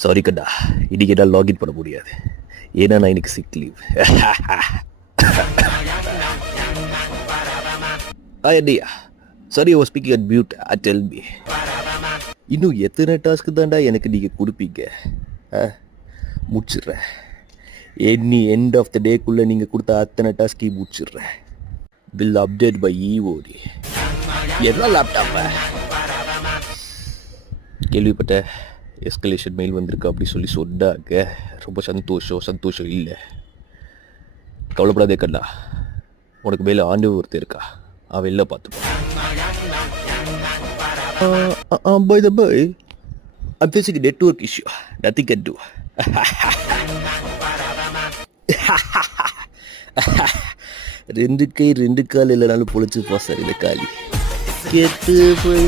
Sorry கண்ணா, இன்னைக்கு என்னால் login பண்ண முடியாது. ஏன்னா நான் இன்னைக்கு sick leave. Idea sorry, was speaking at mute. Tell me, இன்னும் எத்தனை டாஸ்க்கு தாண்டா எனக்கு நீங்கள் கொடுப்பீங்க? முடிச்சிடுறேன். எனி எண்ட் ஆஃப் த டேக்குள்ளே நீங்கள் கொடுத்த அத்தனை டாஸ்கையும் முடிச்சிடுறேன். Will update by EOD. என்ன லேப்டாப்பா? கேள்விப்பட்ட எஸ்கலேஷன் மெயில் வந்திருக்கு அப்படி சொல்லி சொன்னாங்க. ரொம்ப சந்தோஷம் இல்லை. கவலைப்படாதே கண்ணா, உனக்கு மேலே ஆண்டு ஒருத்தர் இருக்கா, அவன் வெளில பார்த்துப்பான். By the way, I'm facing a network issue. Nothing can do. ரெண்டு கை ரெண்டு கால் இல்லைனாலும் பொழைச்சு போசார் இந்த காலி. கெட்டு போய்